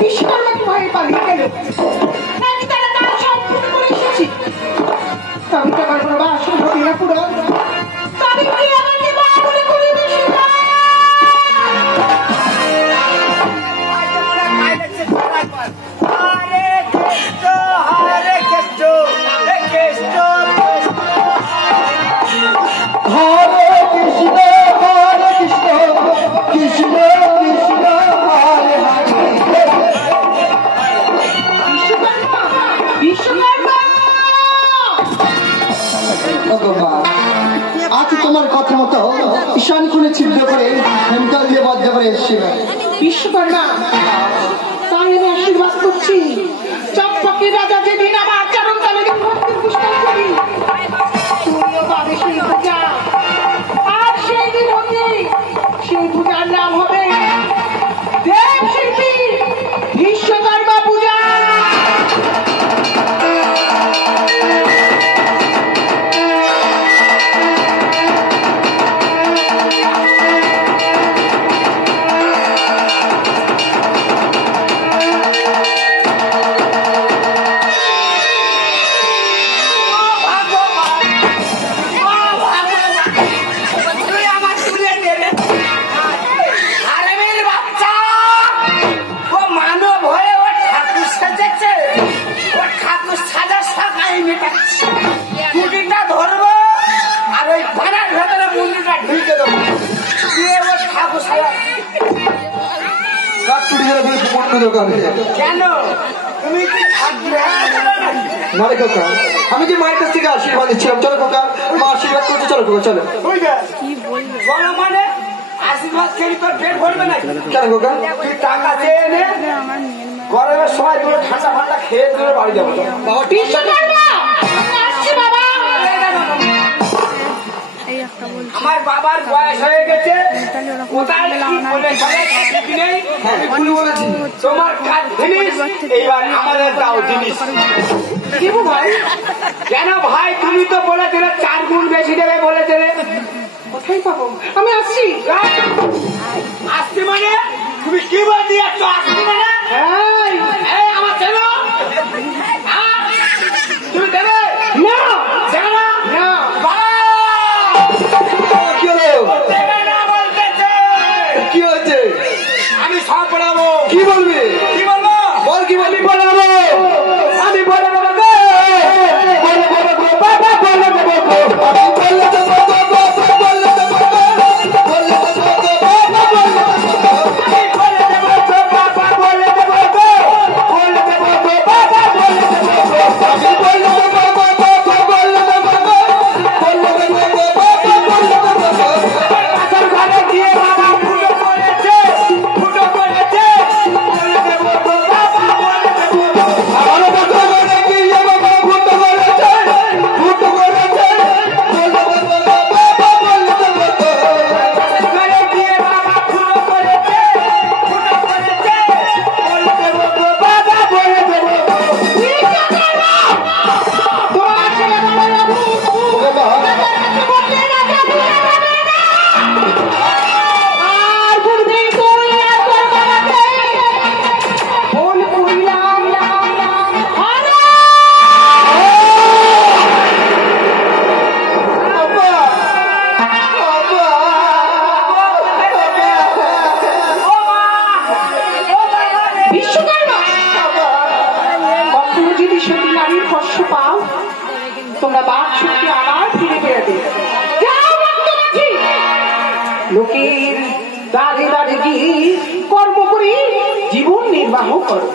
বিশ্বকর্মা ভয়ে পালিয়ে গেল। আমি তারা তার সম্পূর্ণ করে এসেছি। আমি তো আমার কোনো বাসন হবি না পুরো তাদেরকে আমাকে বাড়ি করে বেশি তোমার কথা মতো ঈশান খুলে ছিদ্র করে হেমকাল দিয়ে বদ্ধ করে এসেছিল। বিশ্বকর্মা তাই আমি আশীর্বাদ করছি চম্পকের রাজা যেদিন আমার চরণ তলে পুষ্পন করি তুমিও পাবে সেই পূজা। আর সেই দিন হতে সেই পূজার নাম হবে দেব শিল্পী বিশ্বকর্মা পূজা। আমি যে মায়ের কাছ থেকে আশীর্বাদ দিচ্ছিলাম, চলো খোকা, মা আশীর্বাদ করছে, চলো খোকা চলো। মানে আশীর্বাদ খেলি তোর পেট ভরবে না কেন খোকা? তুই টাকা দিয়ে এনে গরমের সময় তুই ঠান্ডা ফান্ডা খেয়ে তুলে বাড়ি যাবো। আমার বাবার বয়স হয়ে গেছে, তোমার কাজ জিনিস এইবার আমাদের দাও জিনিস। ভাই কেন ভাই তুমি তো বলেছিলে 4 গুণ বেশি দেবে বলেছিলে। কোথায় পাবো? আমি আসছি। আসছি মানে তুমি কি বলতে যাচ্ছ? আসছি মানে আমার ছেলে তুমি দেবে না দেবে না না কি হয়েছে? আমি সব পড়াবো। কি বলবি? কি বলবো? বল কি বলবি? পড়াবো আমি বলে দেবো লোকের দাঁড়ে দাঁড়ে গিয়ে কর্ম করে জীবন নির্বাহ করো।